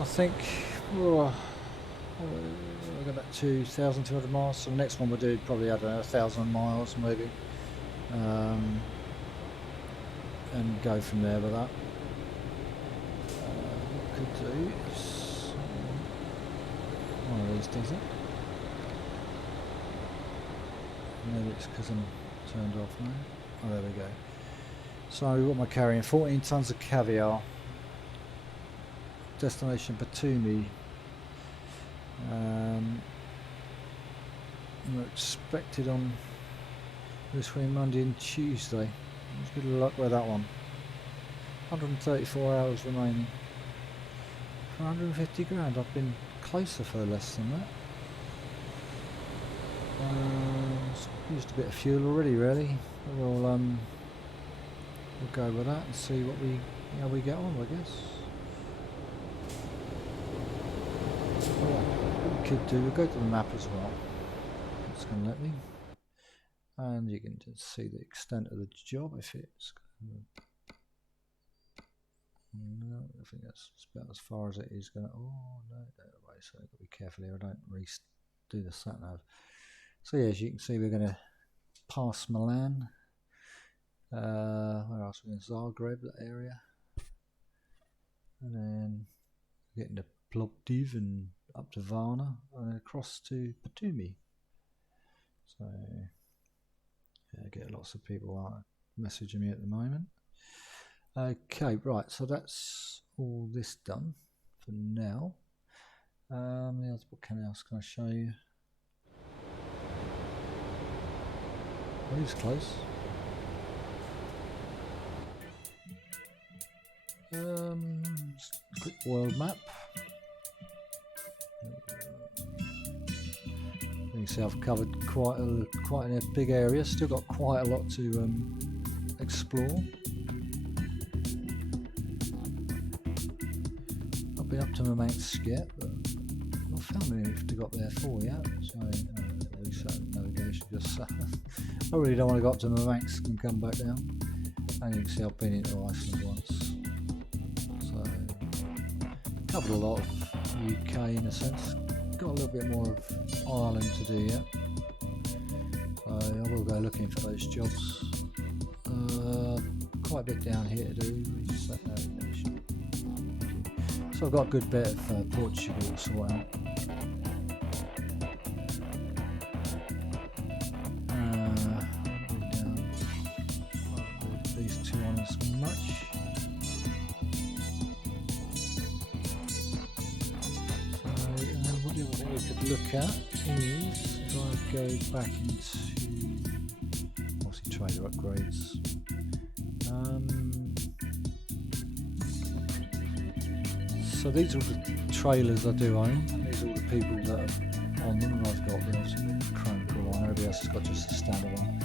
I think we'll go about 2,200 miles. So the next one we'll do probably, I don't know, 1,000 miles maybe, and go from there with that. What we could do is one of these does it. Maybe it's because I'm turned off now. Oh, there we go. So what am I carrying? 14 tons of caviar. Destination Batumi. We're expected on between Monday and Tuesday. Good luck with that one. 134 hours remaining. For 150 grand. I've been closer for less than that. Used a bit of fuel already, really. We'll go with that and see how we get on, I guess. What we could do, we'll go to the map as well. It's going to let me, and you can just see the extent of the job if it's. No, I think that's about as far as it is going to. Oh no, wait, so I've got to be careful here. I don't do the sat nav. So yeah, as you can see, we're going to pass Milan. Where else? We're in Zagreb, that area, and then getting to Plovdiv and up to Varna and across to Batumi. So yeah, I get lots of people messaging me at the moment. Okay, right, so that's all this done for now. What else can I show you? Oh, he's close. Quick world map. You can see I've covered quite a big area. Still got quite a lot to explore. I've been up to Murmansk yet, but I've not found anything to got there for yet. So navigation just. I really don't want to go up to Murmansk and come back down. And you can see I've been into Iceland once. So covered a lot of UK in a sense. Got a little bit more of Ireland to do yet. So I will go looking for those jobs. Quite a bit down here to do. So I've got a good bit of Portugal to sort out. These two on as much. What we could look at is if I go back into obviously trailer upgrades. So these are the trailers I do own. These are all the people that are on them, and I've got the chrome core on. Everybody else has got just a standard one.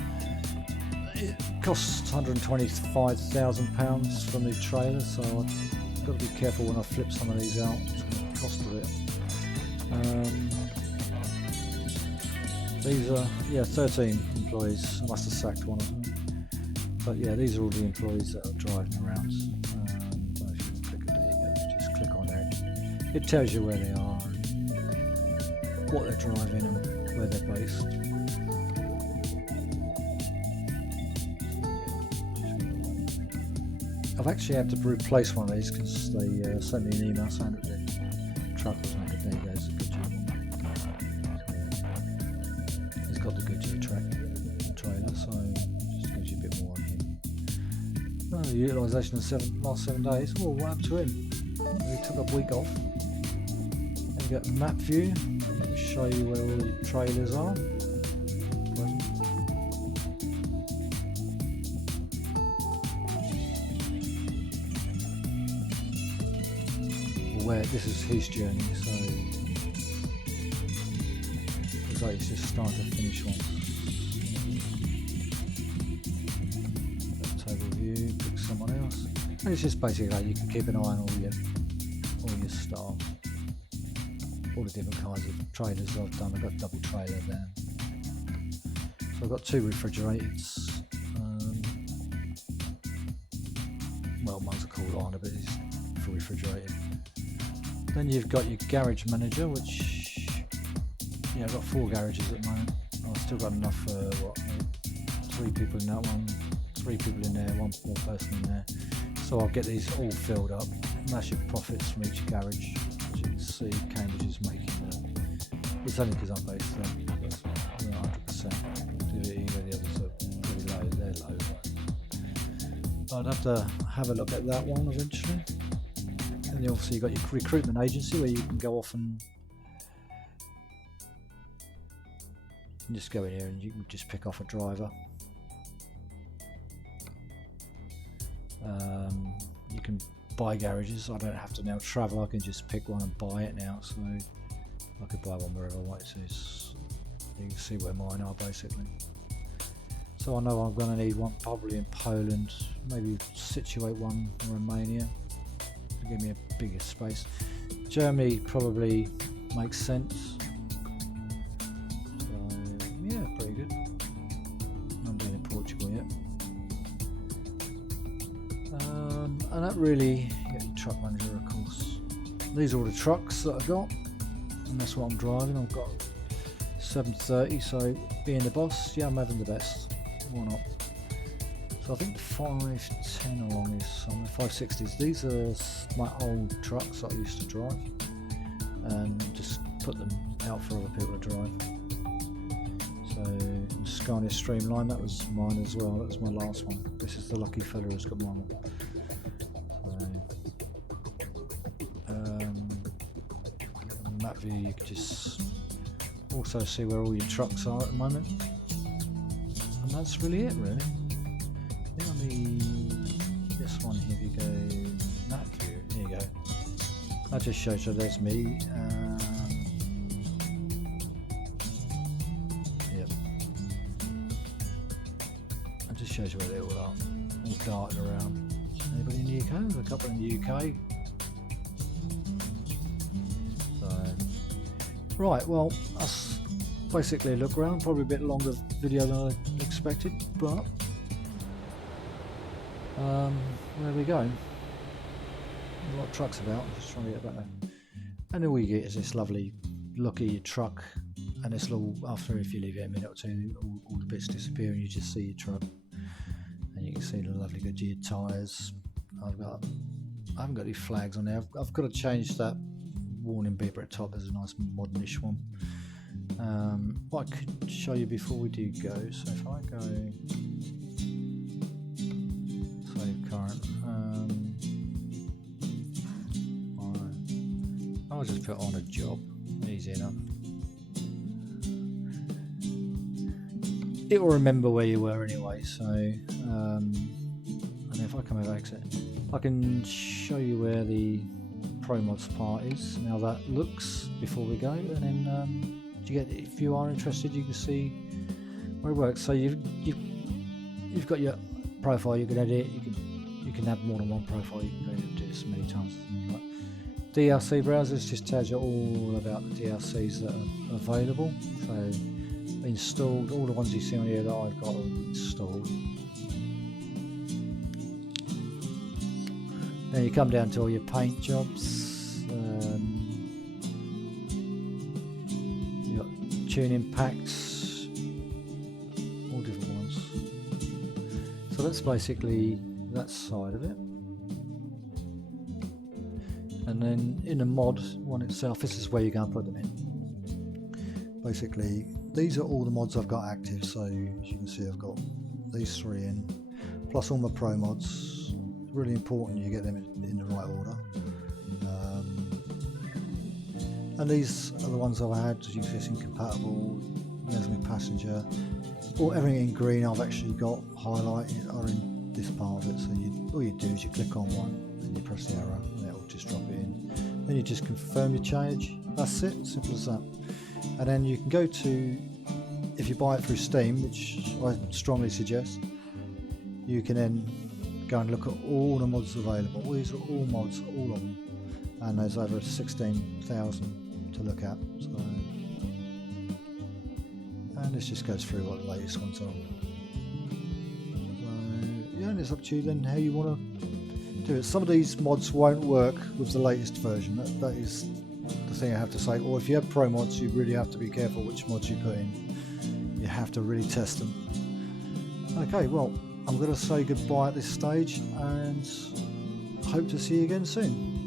It costs £125,000 for the trailer, so I've got to be careful when I flip some of these out. It's going to cost a bit. These are 13 employees. I must have sacked one of them, but yeah, these are all the employees that are driving around. It tells you where they are, and what they're driving, and where they're based. I've actually had to replace one of these because they sent me an email saying that the truckers make it. There you go, it's a Goodyear one. He's got the Goodyear trailer, so just gives you a bit more on him. Oh, the utilisation of last 7 days. Oh, what happened to him? He took a week off. And you get map view. Let me show you where all the trailers are. Where this is his journey, so it's like he's just starting to finish one. Table view, pick someone else, and it's just basically like you can keep an eye on all your staff, all the different kinds of trailers I've done. I've got double trailer there, so I've got 2 refrigerators. Well, one's a cool liner, but it's for refrigerated. Then you've got your garage manager, which, yeah, I've got 4 garages at the moment. I've still got enough for 3 people in that one, 3 people in there, 1 more person in there. So I'll get these all filled up. And that's your profits from each garage. As you can see, Cambridge is making it's only because I'm based there. That's 100%. The others are pretty low, they're low. But I'd have to have a look at that one eventually. And then obviously you've got your recruitment agency where you can go off and just go in here and you can just pick off a driver. You can buy garages. I don't have to now travel, I can just pick one and buy it now, so I could buy one wherever I want to. You can see where mine are basically. So I know I'm going to need one probably in Poland, maybe situate one in Romania. Give me a bigger space. Germany probably makes sense. So yeah, pretty good. I'm doing in Portugal yet. And that really, you get your truck manager of course. These are all the trucks that I've got, and that's what I'm driving. I've got 730, so being the boss, yeah, I'm having the best. Why not? So I think the 510 along is on the 560s. These are my old trucks that I used to drive, and just put them out for other people to drive. So Scania Streamline, that was mine as well. That was my last one. This is the lucky fella who's got mine. Map view, you can just also see where all your trucks are at the moment, and that's really it, really. I think on this one here, if you go map view, there you go. That just shows you there's me. Yep. That just shows you where they all are, all darting around. Anybody in the UK? There's a couple in the UK. Right, well, that's basically a look around. Probably a bit longer video than I expected, but there we go. A lot of trucks about. Just trying to get back there. And all you get is this lovely look at your truck, and this little, after if you leave it a minute or two, all the bits disappear and you just see your truck. And you can see the lovely Goodyear tyres. I haven't got any flags on there. I've got to change that warning beeper at the top. There's a nice modernish one. What I could show you before we do go, so if I go save current, I'll just put on a job, easy enough. It will remember where you were anyway, so and if I come out of exit, I can show you where the ProMods part is and how that looks before we go, and then if you are interested, you can see where it works. So you've got your profile, you can edit, you can have more than one profile, you can go and do this many times. Like DLC browsers just tells you all about the DLCs that are available. So installed, all the ones you see on here that I've got installed. Then you come down to all your paint jobs. You've got tuning packs, all different ones. So that's basically that side of it. And And then in the mod one itself, this is where you're going to put them in. Basically, these are all the mods I've got active, so as you can see I've got these 3 in, plus all my pro mods. It's really important you get them in the right order. And these are the ones I've had, as you can see it's incompatible, there's my passenger. Everything in green I've actually got highlighted are in this part of it, so all you do is you click on one and you press the arrow and it'll just drop it in. Then you just confirm your change, that's it, simple as that. And then you can go to, if you buy it through Steam, which I strongly suggest, you can then go and look at all the mods available. These are all mods, all of them, and there's over 16,000 to look at. So, and this just goes through what the latest ones are. So, yeah, and it's up to you then how you want to do it. Some of these mods won't work with the latest version. That is the thing I have to say. Or if you have pro mods, you really have to be careful which mods you put in. You have to really test them. Okay, well, I'm going to say goodbye at this stage and hope to see you again soon.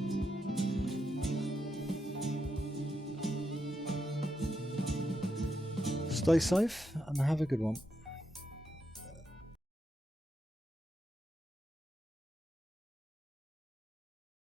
Stay safe and have a good one.